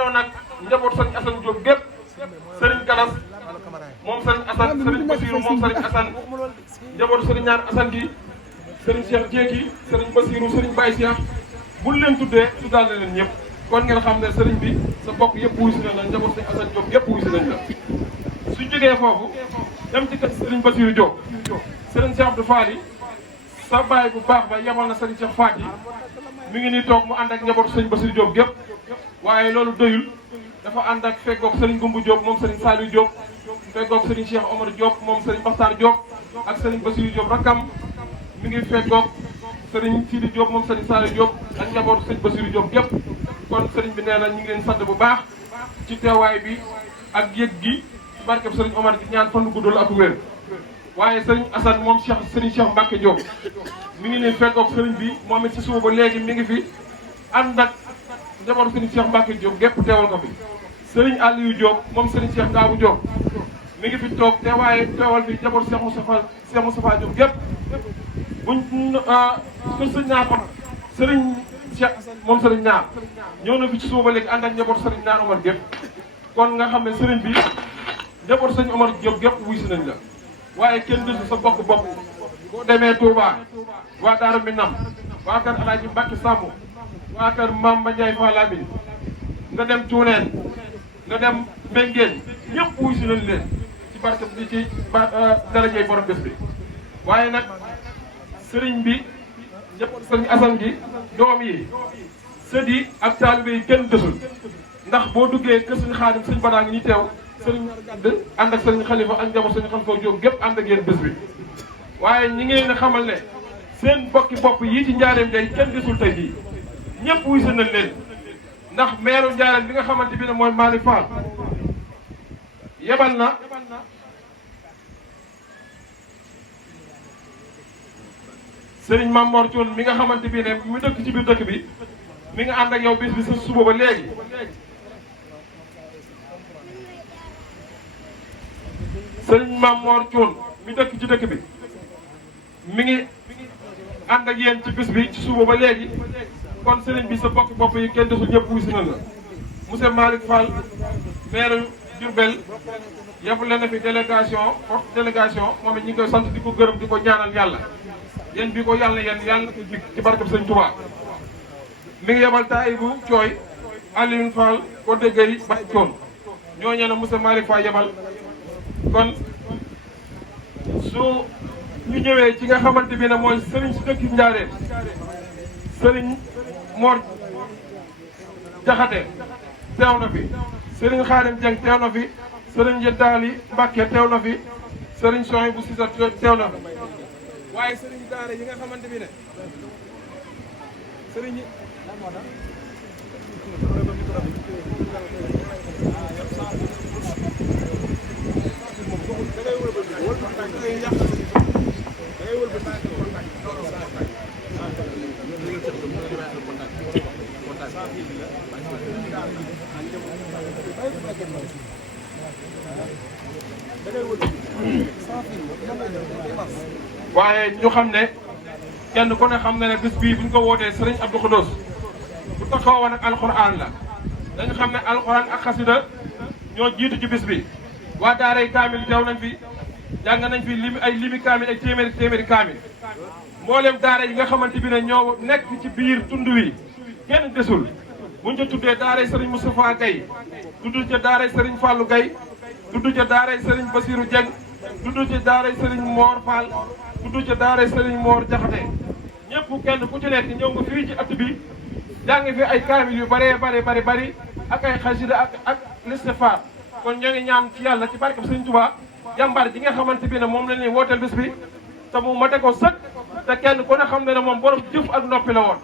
àndoon nag njaboot sëriñ Assane Diop gépp sëriñ Galas moom sëriñ Assane sëriñ Bassirou moom sëriñ Assane njaboot sëriñ ñaar Assane gi sëriñ Cheikh Dieki sëriñ Bassirou sëriñ Baye Cheikh buñ leen tuddee tuddaal na leen ñëpp kon ngeen xam ne sëriñ bi sa bokk yëpp wuy si nañ la njaboot sëriñ Assane Diop yëpp wuy si nañ la suñ jógee foofu dem ci kër sëriñ Bassirou Diop sëriñ Cheikh Abdou Fall sa baay bu baax ba yebal na sëriñ Cheikh Faty mi ngi nii toog mu ànd ak njabootu sëriñ Bassirou Diop gépp waaye loolu doyul dafa ànd ak feggoog sëriñ Goumbu Diop moom sëriñ Saliou Diop feggoog sëriñ Cheikh Omar Diop moom sëriñ Bakhtar Diop ak sëriñ Bassirou Diop rakkam mi ngi feggoog sëriñ Sidi Diop moom sëriñ Saliou Diop ak njabootu sëriñ Bassirou Diop gépp kon sëriñ bi nee na ñu ngi leen sant bu baax ci teewaay bi ak yëg gi ci barkeb sëriñ Omar gi ñaan fan guddul ak wér waaye sëriñ Assane moom sëriñ Cheikh Mbacke Diop mi ngi leen fekkoog sëriñ bi moom it si suba ba léegi mi ngi fi ànd ak njabootu sëriñ Cheikh Mbacke Diop gépp teewal ko fi sëriñ Aliou Diop moom sëriñ Cheikh Ngabou Diop mi ngi fi toog teewal fi njabootu Cheikh Moustapha Diop gépp buñ kër sëriñ Naar Omar sëriñ Cheikh moom sëriñ Naar ñëw na fi ci suba ba léegi ànd ak njabootu sëriñ Naar Omar gépp kon nga xam ne sëriñ bi njabootu sëriñ Omar Diop gépp wuy si nañ la waaye kenn desul sa bokk boo demee Touba waa Daaru Minam waa kër Alaaji Mbacke Samb waa kër Mamba Ndiaye Falamine nga dem Cuuneen nga dem Mbengeen ñëpp wuy si nañ leen ci barke bi ci darajey borom bés bi waaye nag sëriñ bi ñëpp sëriñ Assane gi doom yi sët yi ak taalibe yi kenn desul ndax boo duggee kër sëriñ Xaadim sëriñ Badaa ngi ñuy teew sëriñ ànd ak sëriñ Xalifa ak njaboot sëriñ Xalifa Diop gépp ànd ak yéen bés bi waaye ñi ngeen ne xamal ne seen bokki bopp yi ci njaareem day kenn desul tey jii ñëpp wuy si nañ leen ndax meeru njaareem bi nga xamante bi ne mooy Malick Fall yebal na sëriñ Mamor Thioune mi nga xamante bi ne mu dëkk ci biir dëkk bi mi nga ànd ak yow bis bi sa suba ba léegi sëriñ Mamor Thioune mi dëkk ci dëkk bi mi ngi ànd ak yéen ci bis bi ci suba ba léegi kon sëriñ bi sa bokk bopp yi kenn desul ñëpp wuy si na la monsieur Malick Fall maire Diourbel yëpp leen na fi délégation forte délégation moom it ñu ngi koy sant di ko gërëm di ko ñaanal yàlla yéen bi ko yàlla yàlla ko jig ci barkeb sëñ Touba mi ngi yebal Taïbu Thioy Alioune Fall ko déggay ba coon ñooñu la monsieur Malick Fall yebal kon su ñu ñëwee ci nga xamante bi ne mooy sëriñ si dëkk Njaaréem sëriñ Mor Jaxate teew na fi sëriñ Xaadim Jeng teew na fi sëriñ Yeddaali Mbàkke teew na fi sëriñ Soy bu Sisa teew na fi waaye sëriñ daara yi nga xamante bi ne sëriñ yi waaye ñu xam ne kenn ku ne xam ne bis bii bu ñu ko wootee sëriñ Abdou khoudoss bu taxawoon ak alxuraan la dañu xam ne alxuraan ak xasida ñoo jiitu ci bis bi waa daaray kaamil teew nañ fi jàng nañ fi limi kaamil ay téeméeri kaamil mboolem daara yi nga xamante bi ne ñoo nekk ci biir tund wi kenn desul buñ ca tuddee daaray sëriñ Moustapha Gaye tudd ca daaray sëriñ Fallou Gaye tudd ca daaray sëriñ Bassirou Dieng tudd ca daaray sëriñ Mor Fall tudd ca daaray sëriñ Mor Jaxate ñëpp kenn ku ci nekk ñëw nga fii ci at bi jàng fi ay kaamil yu bari ak ay xasida ak listixfaar kon ñoo ngi ñaan ci yàlla ci barkeb sëriñ Touba jàmbaar ji nga xamante bi ne moom la ñuy wooteel bis bi te mu mate ko sëkk te kenn ku ne xam ne ne moom borom jëf ak noppi la woon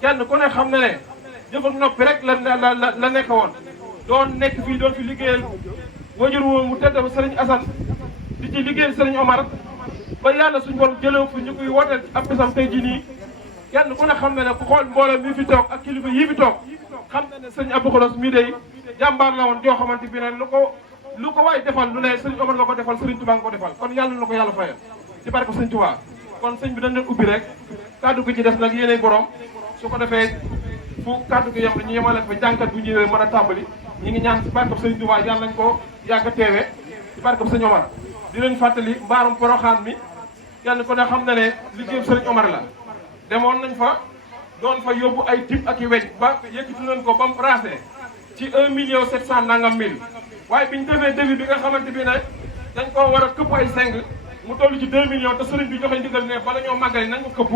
kenn ku ne xam ne ne jëf ak noppi rek la nekk woon doon nekk fii doon fi liggéeyal wajur wu mu tedd ba sëriñ Assane di ci liggéeyal sëriñ Omar ba yàlla suñu borom jëlew fi ñu koy wooteel ab bisam tey jii nii kenn ku ne xam ne ne ku xool mbooloo mi fi toog ak kilifa yii fi toog xam ne ne sëriñ Abdou khoudoss mii day jàmbaar la woon joo xamante bi ne lu ko waay defal lu ne sëriñ Omar nga ko defal sëriñ Touba nga ko defal kon yàlla na ko yàlla fayal ci barke sëriñ Touba kon sëñ bi dañ leen ubbi rek kàddu gi ci des nag yéenay borom su ko defee fu kàddu gi yem ñu yemale fa jànkat bu ñëwee mën a tàmbali ñi ngi ñaan ci barkab sëñ Touba yàlla nañ ko yàgg a teewee ci barkab sëñ Omar di leen fàttali mbaarum Poroxaan mi kenn ko ne xam na ne liggéeyu sëriñ Omar la demoon nañ fa doon fa yóbbu ay tib ak i weñ ba yëkkati nañ ko ba mu raase ci 1,700,000 nangam mille waaye biñu defee devis bi nga xamante bi ne dañ koo war a këpp ay seng mu toll ci 2 millions te sëriñ bi joxe ndigal ne bala ñoo màggali nañ ko këpp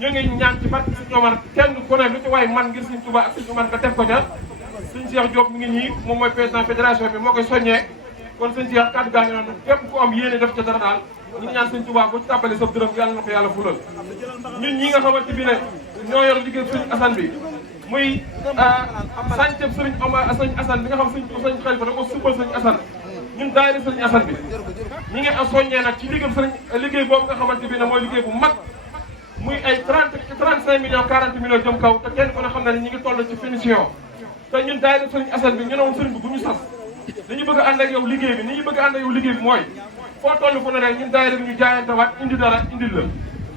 ñu ngi ñaan ci barke sëñ Omar kenn ku ne lu ci waay man ngir sëñ Touba ak sëñ Omar nga def ko ca sëñ Cheikh Diop mi ngi ñii moom mooy président fédération bi moo koy soññee kon sëñ Cheikh kàddu gaa ngi noonu képp ku am yéene def ca dara daal ñu ngi ñaan sëñ Touba bu ci tàbbale sa dërëm yàlla na ko yàlla fulal ñun ñi nga xamante bi ne ñoo yor liggéey sëñ Assane bi muy sànceb sëriñ Omar sëñ Assane bi nga xam sëñ Xalifa da ko subbal sëñ Assane ñun daayira sëriñ Assane bi ñi ngi soññee nag ci liggéey boobu nga xamante bi ne mooy liggéey bu mag muy ay 35 millions 40 millions jëm kaw te kenn ku ne xam na ne ñi ngi toll ci finition te ñun daayira sëriñ Assane bi ñu ne woon sëriñ bi bu ñu sas dañu bëgg a ànd ak yow liggéey bi ni ñu bëgg a ànd ak yow liggéey bi mooy foo toll fu ne rek ñun daayira bi ñu jaayante waat indi dara indil la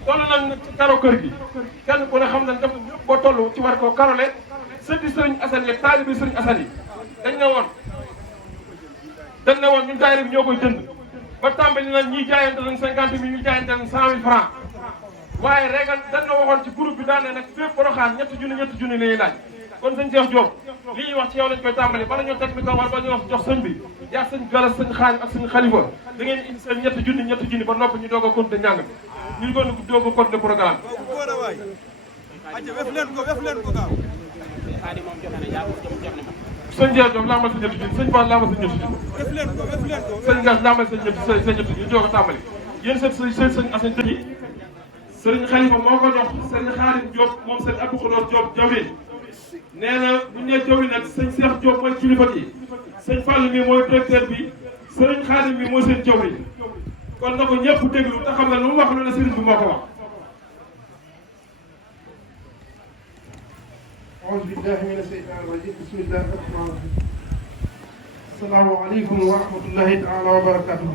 toll nañ ci karo kër gi kenn ku ne xam nañ def ñëpp boo toll ci war koo karole sëddi sëriñ Assane yi taalibi sëriñ Assane yi dañ ne woon ñun daayira bi ñoo koy jënd ba tàmbali nañ ñii jaayante nañ 50 000 ñii jaayante nañ 100 000 francs waaye régal dañ na waxoon ci groupe bi daan ne nag fépp Porokhane ñetti junni lañuy laaj kon sëñ Cheikh Diop li ñuy wax ci yow lañ koy tàmbali bala ñoo teg mi ko war ba ñu wax jox sëñ bi yaa sëñ Galas sëñ Xaalim ak sëñ Xalifa da ngeen indi seen ñetti junni ba noppi ñu doog a continuer njàng mi ñu doog a continuer programme sëñ Cheikh Diop laamal sa ñetti junni sëñ Fall laamal sa ñetti junni sëñ Gas laamal sa ñetti junni ñu doog a tàmbali yéen sëñ Assane yi sëriñ Xalifa moo ko jox sëriñ Xaalim Diop moom sëriñ Abdou Khoudoss Diop jawriñ nee na bu ñu nee jawriñ nag sëñ Cheikh Diop mooy kilifa yi sëñ Fall mi mooy directeur bi sëriñ Xaalim bi mooy seen jawriñ kon na ko ñëpp déglu te xam ne lu mu wax lu ne sëriñ bi moo ko wax. أعوذ بالله من الشيطان الرجيم بسم الله الرحمن الرحيم السلام عليكم ورحمة الله تعالى وبركاته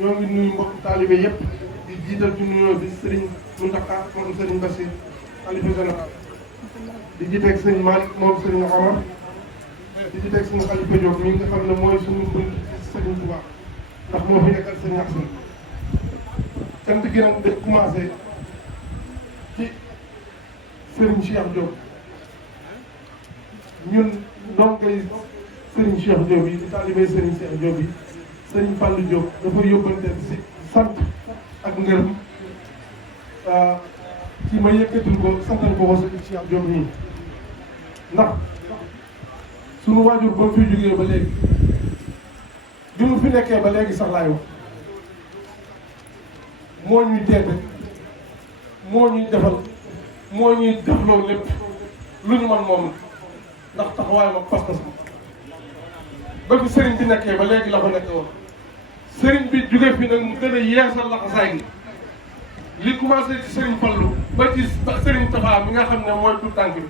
ñoo ngi nuyu mbokk taalibe yëpp di jiital ci nuyoo bi Serigne Mountakha moom Serigne Bassir xalifa général di jiiteeg Serigne Malick moom Serigne Omar di jiiteeg suñu xalifa Diop mi nga xam ne mooy suñu bunt Serigne Touba ndax moo fi nekkal Serigne Assane cant gi nag de commencé ci Serigne Cheikh Diop ñun ndongoy Serigne Cheikh Diop yi di taalibe Serigne Cheikh Diop yi Serigne Fallou Diop dafa yóbbante si sant ak ngërëm ci ma yëkkatul ko santal ko Serigne Cheikh Diop nii ndax sunu waajur ba mu fi jógee ba léegi bi mu fi nekkee ba léegi sax laay wax moo ñuy teete moo ñuy defal moo ñuy defloo lépp lu ñu man moom ndax taxawaay ma pas-pas ba fi Serigne bi nekkee ba léegi la ko nekk woon Serigne bi jóge fi nag mu gën a yeesal laxasaay gi li commencé ci Serigne Fallou ba ci Serigne Tafa mi nga xam ne mooy tout tànk bi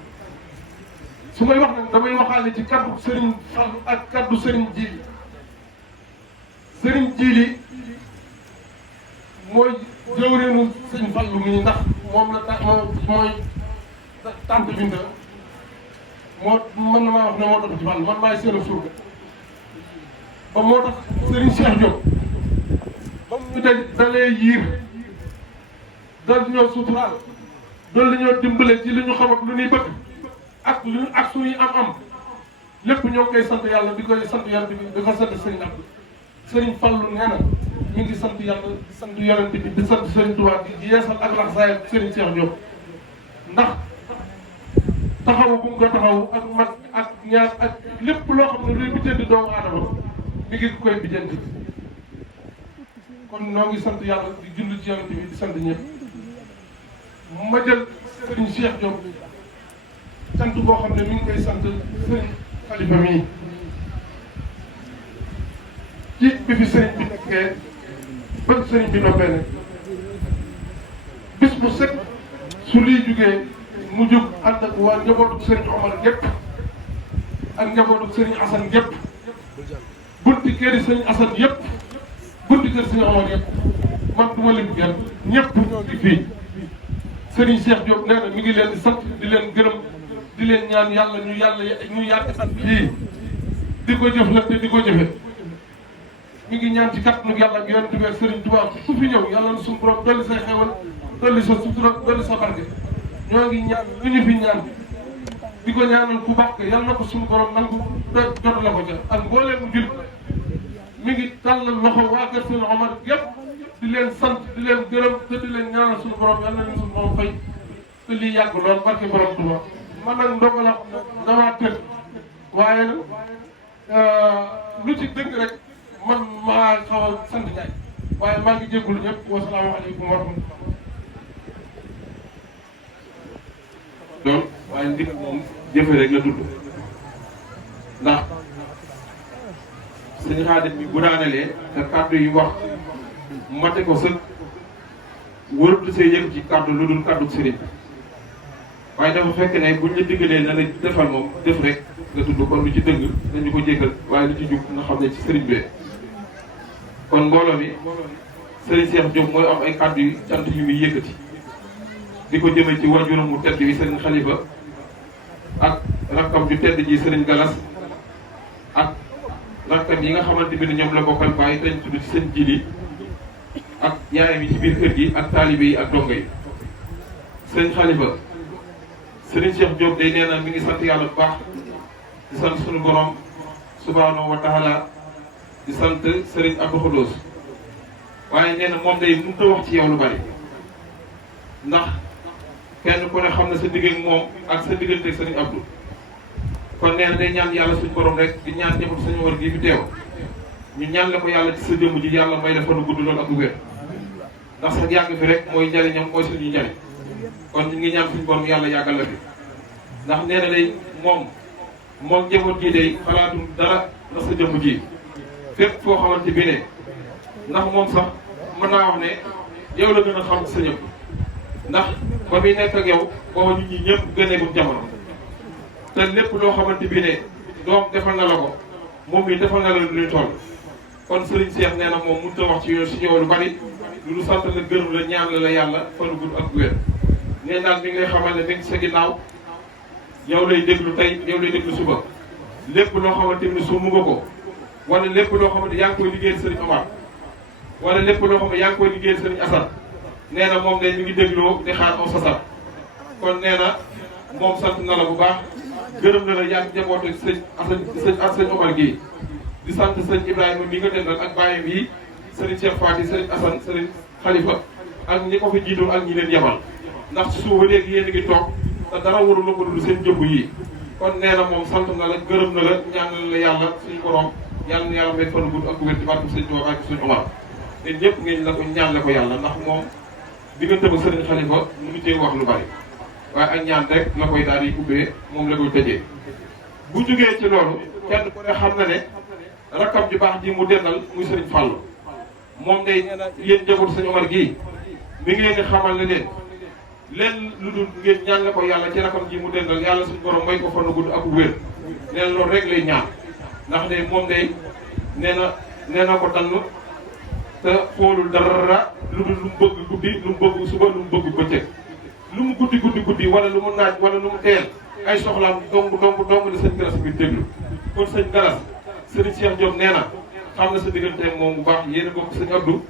su may wax nag damay waxaale ci kaddu Serigne Fallou ak kaddu Serigne Djili Serigne Djili mooy jëwreenu Serigne Fallou mi ndax moom la mooy tànt Binta moo mën na maa wax ne moo tax ci Fallou man maay seen surga ba moo tax Serigne Cheikh Diop ba mu dalee yiir dal ñoo suturaal doon la ñoo dimbale ci li ñu xam ak lu ñuy bëgg ak suñuy am lépp ñoo koy sant yàlla di koy sant yonent bi di ko sant Serigne Abdou Serigne Fallou nee na mi ngi sant yàlla di sant yonent bi di sant Serigne Touba di yeesal ak laxasaayam Serigne Cheikh Diop ndax taxaw bu mu ko taxaw ak man ak ñaar ak lépp loo xam ne luy bijjanti doomu aadama mi ngi koy bijjanti kon noo ngi sant yàlla di julli ci yonent bi di sant ñëpp ma jël Serigne Cheikh Diop sant boo xam ne mi ngi koy sant Serigne Khalifa mii ci bi fi Serigne bi nekkee ba Serigne bi noppee ne bis bu set su liy jugee mu jóg ànd ak waa njabootu Serigne Omar gépp ak njabootu Serigne Assane gépp bunti këri Serigne Assane yëpp bunti kër Serigne Omar yëpp man du ma lim kenn ñëpp ñoo ngi fii Serigne Cheikh Diop nee na mi ngi leen di sant di leen gërëm di leen ñaan yàlla ñu yàgg at lii di ko jëf nag te di ko jëfe ñu ngi ñaan ci kàttanu yàlla ak yonent bi ak Serigne Touba ku fi ñëw yàlla na suñu borom dolli say xewal dolli sa sutura dolli sa barke ñoo ngi ñaan ñu ñu fi ñaan di ko ñaanal ku baax yàlla na ko suñu borom nangu jot la ko ca ak mbooleem mu jul mi ngi tàllal loxo waa kër seen Omar yëpp di leen sant di leen gërëm te di leen ñaanal suñu borom yàlla na suñu borom fay te lii yàgg lool barke borom Touba man nag ndogal la damaa tëj waaye lu ci dëgg rek man maa xaw a sant Ndiaye waaye maa ngi jégalu ñëpp wasalaamaaleykum wa rahmatulah. donc waaye ndig moom jëfe rek la tudd ndax sëñ Xaadim bi bu daanelee te kàddu yi wax mate ko sëg wërëb see yëg ci kàddu lu dul kàddu sëriñ waaye dafa fekk ne buñ la diggalee na la defal moom def rek nga tudd kon lu ci dëgg nañu ko jéggal waaye lu ci jub nga xam ne ci sëriñ bee kon mbooloo mi sëriñ Cheikh Diop mooy am ay kàddu yu cant yu muy yëkkati di ko jëmee ci wajuram mu tedd yi sëriñ Xalifa ak rakkam ju tedd ji sëriñ Galas ak rakkam yi nga xamante bi ne ñoom la bokkal bàyyi dañ tudd ci seen jili ak yaayam yi ci biir kër gi ak taalibe yi ak dongo yi sëriñ Xalifa sëriñ Cheikh Diop day nee na mi ngi sant yàlla bu baax di sant suñu borom subhanahu wa taala di sant sëriñ Abdou khoudoss waaye nee na moom day mënut a wax ci yow lu bari ndax kenn ku ne xam na sa digg ak moom ak sa diggante ak sëriñ Abdou kon nee na day ñaan yàlla suñu borom rek di ñaan ñëpp suñu war gi fi teew ñu ñaan la ko yàlla ci sa jëmm ji yàlla may la fa nu gudd lool ak wér ndax sax yàgg fi rek mooy njariñam mooy suñu njariñ kon ñu ngi ñaan suñu borom yàlla yàggal la fi ndax nee na day moom njaboot ji day xalaatul dara ndax sa jëmm ji fépp foo xamante bi ne ndax moom sax mën naa wax ne yow la gën a xam sa ñëpp ndax ba muy nekk ak yow booba nit ñi ñëpp gëneegum jamono te lépp loo xamante bi ne doom defal na la ko moom mi defal na la lu ñuy toll kon Serigne Cheikh nee na moom mënut a wax ci yow si yow lu bari lu sant la gërëm la ñaan la yàlla fanu gudd ak wér nee daal mi ngi lay xamal ne mi ngi sa ginnaaw yow lay déglu tey yow lay déglu suba lépp loo xamante ni suumu nga ko wala lépp loo xamante yaa ngi koy liggéeyal Serigne Omar wala lépp loo xam ne yaa ngi koy liggéeyal Serigne Assane nee na moom de mi ngi dégloo di xaar aw sasar kon nee na moom sant na la bu baax gërëm na la yàgg njabootu sëñ Omar gii di sant sëñ Ibrahima mi nga dendal ak bàyyam yi Serigne Cheikh Fati Serigne Assane Serigne Khalifa ak ñi ko fi jiitu ak ñi leen yebal ndax ci suuba léegi yéen a ngi toog te dara warul la ko dul seen jëmb yi kon nee na moom sant na la gërëm na la ñaanal la yàlla suñu borom yàlla na yàlla may fan gudd ak wér ci barke sëñ Tuubaa ak sëñ Omar te ñëpp ngeen la ko ñaan la ko yàlla ndax moom diggante ba Serigne Khalifa mu ngi cee wax lu bari waaye ak ñaan rek la koy daal di ubbee moom la koy tëjee bu jógee ci loolu kenn ku ne xam na ne rakkam ju baax ji mu dendal muy Serigne Fallou moom day nee na yéen njaboot sëñ Omar gii mi ngi leen di xamal ne leen lu dul ngeen ñaan la ko yàlla ci rakkam ji mu dendal yàlla suñu borom may ko fan gudd ak wér nee na loolu rek lay ñaan ndax de moom day nee na ko dann te xoolul dara lu dul lu mu bëgg guddi lu mu bëgg suba lu mu bëgg bëccëg lu mu guddi wala lu mu naaj wala lu mu teel ay soxlaam dong la sëñ Galas bi déglu kon sëñ Galas Serigne Cheikh Diop nee na xam na sa diggante moom bu baax yéen a bokk sëñ Abdou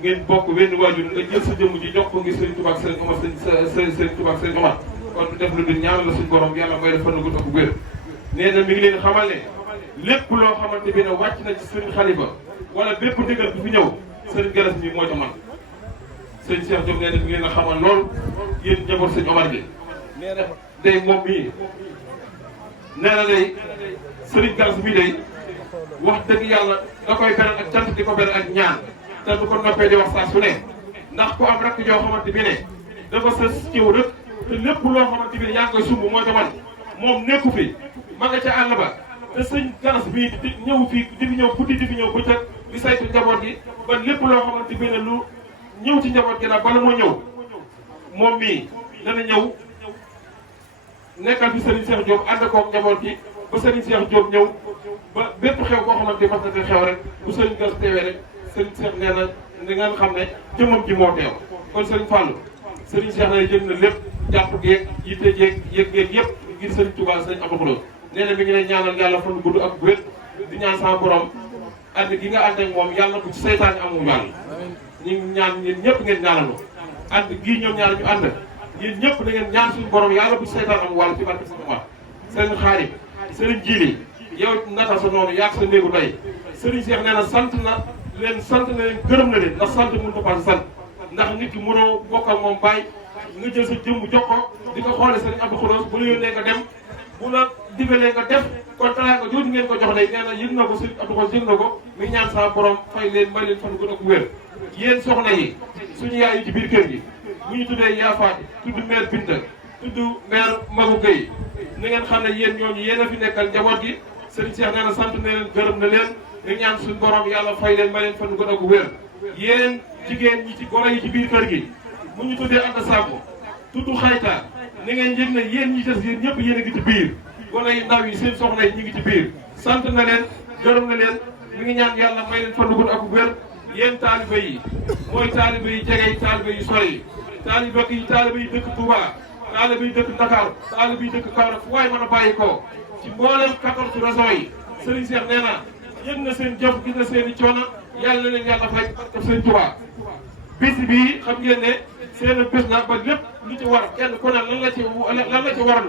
ngeen bokk wenn waajur nga jël sa jëmm ji jox ko ngi Serigne Touba ak Serigne Omar Serigne Touba ak Serigne Omar kon du def lu dul ñaanal la suñu borom yàlla may def fan gudd ak wér nee na mi ngi leen xamal ne lépp loo xamante bi ne wàcc na ci Serigne Khalifa wala bépp ndigal bu fi ñëw Serigne Galas bi moo ca man sëñ Cheikh Diop nee na mi ngi leen a xamal loolu yéen njaboot sëñ Omar bi nee na day moom mii nee na day Serigne Galas mii day wax dëgg yàlla da koy beral ak cant di ko beral ak ñaan te du ko noppee di wax saa su ne ndax ku am rakk joo xamante bi ne dafa sës ciw rek te lépp loo xamante bi ne yaa ngi koy sumb moo ca man moom nekku fi ma nga ca àll ba te sëñ Galas bii di ñëw fii di fi ñëw guddi di fi ñëw bëccëg di saytu njaboot gi ba lépp loo xamante bi ne lu ñëw ci njaboot gi nag bala moo ñëw moom mii dana ñëw nekkal fi Serigne Cheikh Diop ànd koog njaboot gi ba Serigne Cheikh Diop ñëw ba bépp xew koo xamante mas na ko xew rek bu Serigne Galas teewee rek Serigne Cheikh nee na di ngeen xam ne jëmmam ji moo teew kon Serigne Fallou Serigne Cheikh na jël na lépp jàpp geeg yitte jeeg yëg-geeg yëpp ngir sëriñ Touba sëriñ Abdou Khoudoss nee na mi ngi lay ñaanal yàlla fan gudd ak wér di ñaan sama borom ànd gi nga ànd ak moom yàlla bu ci seytaane amul wàll ñu ngi ñaan yéen ñëpp ngeen ñaanaloo ànd gii ñoom ñaar ñu ànd yéen ñëpp da ngeen ñaan suñu borom yàlla bu ci seytaane amul wàll ci barke sama wax sëriñ Xaarim sëriñ Jili yow nata sa noonu yaag sa néegu day sëriñ Cheikh nee na sant na leen gërëm na leen ndax sant mënut a paase sant ndax nit ki mënoo bokk ak moom bàyyi nga jël sa jëmm jox ko di ko xoole sëriñ Abdou Khoudoss bu la yónnee nga dem bu la digalee nga def kon talaa nga jooju ngeen ko jox day nee na yëg na ko sëriñ Abdou Khoudoss yëg na ko mi ñaan sa borom fay leen may leen fan gën ak wér yéen soxna yi suñu yaay yi ci biir kër gi bu ñu tuddee Yaafaati tudd maire Binta tudd maire Magu Gueye na ngeen xam ne yéen ñooñu yéen a fi nekkal njaboot gi sëriñ Cheikh nee na sant na leen gërëm na leen mi ñaan suñu borom yàlla fay leen may leen fan gën ak wér yéen jigéen ñi ci goro yi ci biir kër gi bu ñu tuddee Anta Samb tudd Xayta na ngeen yëg ne yéen ñi des yéen ñëpp yéen a ngi ci biir gone yi ndaw yi seen soxna yi ñu ngi ci biir sant na leen gërëm na leen mi ngi ñaan yàlla may leen fan gën ak wér yéen taalibe yi mooy taalibe yi jege yi taalibe yi sori yi taalibe yi dëkk Touba taalibe yi dëkk Dakar taalibe yi dëkk Kaolack fu waay mën a bàyyi ko ci mboolem 14 régions yi Serigne Cheikh nee na yëg na seen jëf gis na seen i coono yàlla na leen yàlla fay barke Serigne Touba bis bii xam ngeen ne seen bés na ba lépp lu ci war kenn ku ne lan la ci waral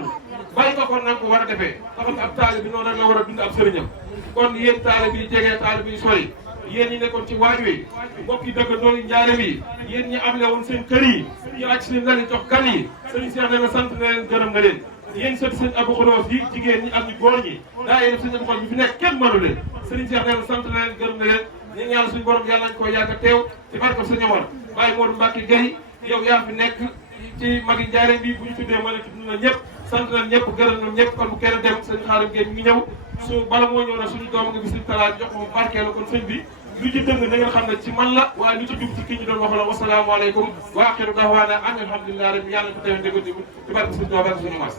bàyyi nga ko nan ko war a defee nga xam ne ab taalibe bi noonu rek la war a dund ab sëriñam kon yéen taalibe yi jege taalibe yi sori yéen ñi nekkoon ci waaj wi mbokk yi dëkkandoo yi njaareem yi yéen ñi amle woon seen kër yi ñu àcc seen lan yi jox gan yi sëriñ Cheikh nee na sant na leen gërëm na leen yéen sët sëñ Abdou Khoudoss yi jigéen ñi ak ñu góor ñi daa yéen sëñ Abdou Khoudoss bi fi nekk kenn mënu leen sëriñ Cheikh nee na sant na leen gërëm na leen ñu ñaan suñu borom yàlla nañ ko yàgg a teew ci barke sëñ Omar Baye Modou Mbacke Gueye yow yaa fi nekk ci magi njaareem bi bu ñu tuddee ma ne tudd na ñëpp sant nañ ñëpp gërëm nañ ñëpp kon bu kenn dem sëñ Xaarim Gueye mi ngi ñëw su bala moo ñëw na suñu doom nga bi sëñ talaat jox ko barkeelu kon sëñ bi lu ci dëng da ngeen xam ne ci man la waaye lu ci jub ci kii ñu doon wax la wasalaamaaleykum wa axiru dahwaana an alhamdulilah rabbi yàlla ko teew ndégg ci barke sëñ Tuubaa barke suñu maas